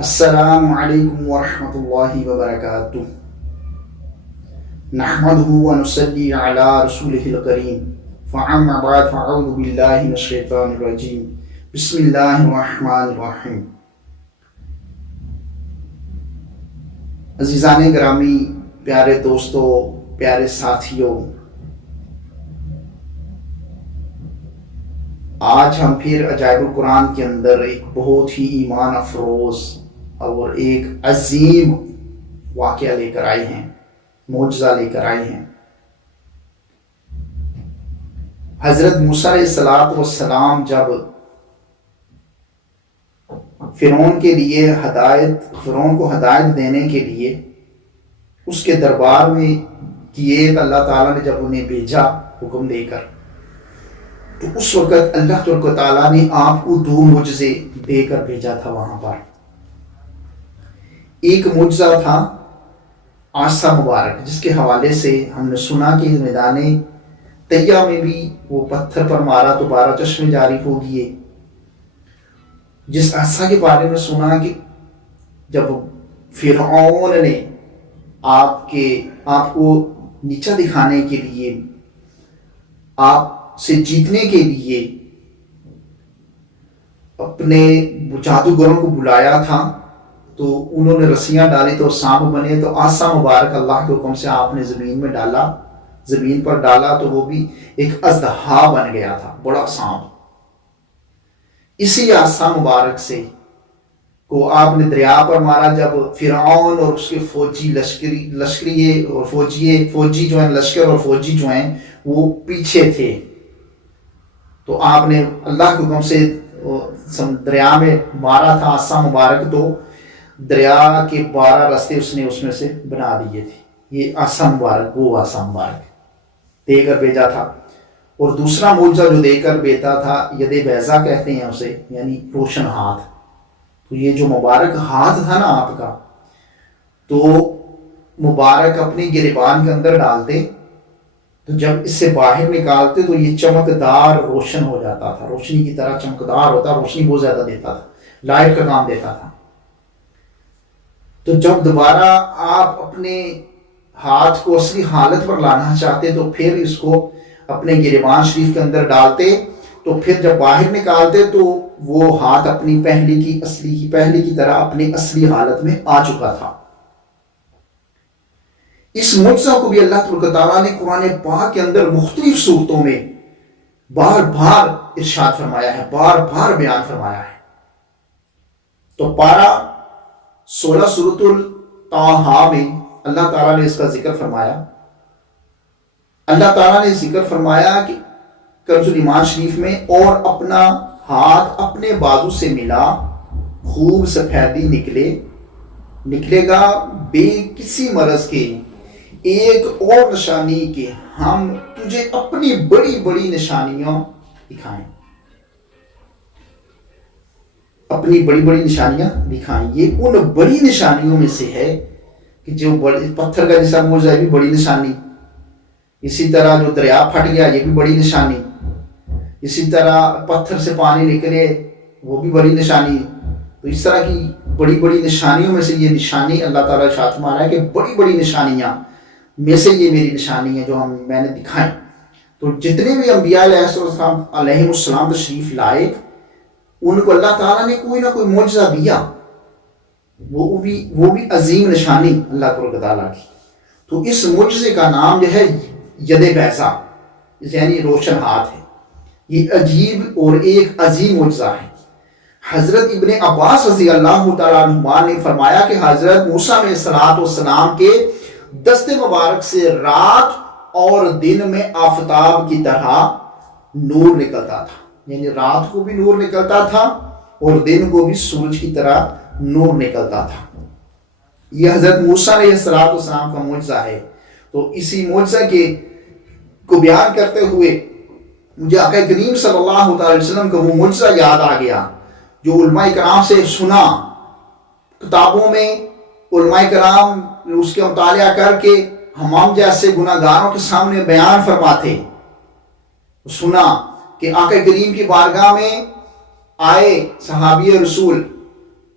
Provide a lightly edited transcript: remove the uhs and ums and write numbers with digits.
السلام علیکم ورحمۃ اللہ وبرکاتہ نحمده ونصلی علی رسولہ الکریم فاما بعد فاعوذ باللہ من الشیطان الرجیم بسم اللہ الرحمن الرحیم۔ عزیزان گرامی، پیارے دوستو، پیارے ساتھیوں، آج ہم پھر عجائب القرآن کے اندر ایک بہت ہی ایمان افروز اور ایک عظیم واقعہ لے کر آئے ہیں، معجزہ لے کر آئے ہیں۔ حضرت موسیٰ علیہ السلام جب فرعون کو ہدایت دینے کے لیے اس کے دربار میں کیے، تو اللہ تعالیٰ نے جب انہیں بھیجا حکم دے کر، تو اس وقت اللہ تبارک و تعالیٰ نے آپ کو 2 معجزے دے کر بھیجا تھا۔ وہاں پر ایک معجزہ تھا عصا مبارک، جس کے حوالے سے ہم نے سنا کہ میدان طیہ میں بھی وہ پتھر پر مارا تو 12 چشمے جاری ہو گئے۔ جس عصا کے بارے میں سنا کہ جب فرعون نے آپ کو نیچا دکھانے کے لیے، آپ سے جیتنے کے لیے اپنے جادوگروں کو بلایا تھا، تو انہوں نے رسیاں ڈالی تو سانپ بنے، تو عصا مبارک اللہ کے حکم سے آپ نے زمین پر ڈالا تو وہ بھی ایک اژدہا بن گیا تھا، بڑا سانپ۔ اسی عصا مبارک سے کو آپ نے دریا پر مارا، جب فرعون اور اس کے فوجی فوجی جو ہیں، لشکر اور فوجی جو ہیں وہ پیچھے تھے، تو آپ نے اللہ کے حکم سے دریا میں مارا تھا عصا مبارک، تو دریا کے 12 راستے اس میں سے بنا دیے تھے۔ یہ عصا مبارک، وہ عصا مبارک دے کر بھیجا تھا۔ اور دوسرا معجزہ جو دے کر بھیجا تھا، ید بیضا کہتے ہیں اسے، یعنی روشن ہاتھ۔ تو یہ جو مبارک ہاتھ تھا نا آپ کا، تو مبارک اپنی گریبان کے اندر ڈالتے، تو جب اس سے باہر نکالتے تو یہ چمکدار روشن ہو جاتا تھا، روشنی کی طرح چمکدار ہوتا، روشنی بہت زیادہ دیتا تھا، لائٹ کا کام دیتا تھا۔ تو جب دوبارہ آپ اپنے ہاتھ کو اصلی حالت پر لانا چاہتے تو پھر اس کو اپنے گریبان شریف کے اندر ڈالتے، تو پھر جب باہر نکالتے تو وہ ہاتھ اپنی پہلی کی طرح اپنی اصلی حالت میں آ چکا تھا۔ اس معجزہ کو بھی اللہ تبارک و تعالیٰ نے قرآن پاک کے اندر مختلف صورتوں میں بار بار ارشاد فرمایا ہے، بار بار بیان فرمایا ہے۔ تو پارہ 16 سورۃ الطٰہٰ میں اللہ تعالیٰ نے اس کا ذکر فرمایا۔ اللہ تعالیٰ نے ذکر فرمایا کہ کنز ایمان شریف میں، اور اپنا ہاتھ اپنے بازو سے ملا، خوب سفیدی نکلے گا بے کسی مرض کے، ایک اور نشانی کے ہم تجھے اپنی بڑی بڑی نشانیاں دکھائیں، اپنی بڑی بڑی نشانیاں دکھائیں۔ یہ ان بڑی نشانیوں میں سے ہے کہ جو پتھر کا جیسا معجزہ بھی بڑی نشانی، اسی طرح جو دریا پھٹ گیا یہ بھی بڑی نشانی، اسی طرح پتھر سے پانی نکلے وہ بھی بڑی نشانی۔ تو اس طرح کی بڑی بڑی نشانیوں میں سے یہ نشانی اللہ تعالیٰ ارشاد فرما رہا ہے کہ بڑی بڑی نشانیاں میں سے یہ میری نشانی ہے جو میں نے دکھائیں۔ تو جتنے بھی انبیاء علیہ السلام تشریف لائے، ان کو اللہ تعالیٰ نے کوئی نہ کوئی معجزہ دیا، وہ بھی عظیم نشانی اللہ تبارک تعالیٰ کی۔ تو اس معجزے کا نام جو ہے ید بیضا، یعنی روشن ہاتھ ہے۔ یہ عجیب اور ایک عظیم معجزہ ہے۔ حضرت ابن عباس رضی اللہ تعالیٰ عنہما نے فرمایا کہ حضرت موسیٰ علیہ السلام کے دست مبارک سے رات اور دن میں آفتاب کی طرح نور نکلتا تھا، یعنی رات کو بھی نور نکلتا تھا اور دن کو بھی سورج کی طرح نور نکلتا تھا۔ یہ حضرت موسیٰ علیہ السلام کا معجزہ ہے۔ تو اسی معجزہ کو بیان کرتے ہوئے مجھے آقا کریم صلی اللہ علیہ وسلم کا وہ معجزہ یاد آ گیا جو علماء کرام سے سنا، کتابوں میں علماء کرام اس کے مطالعہ کر کے ہم جیسے گناہ گاروں کے سامنے بیان فرماتے، سنا کہ آقا کریم کی بارگاہ میں آئے صحابی رسول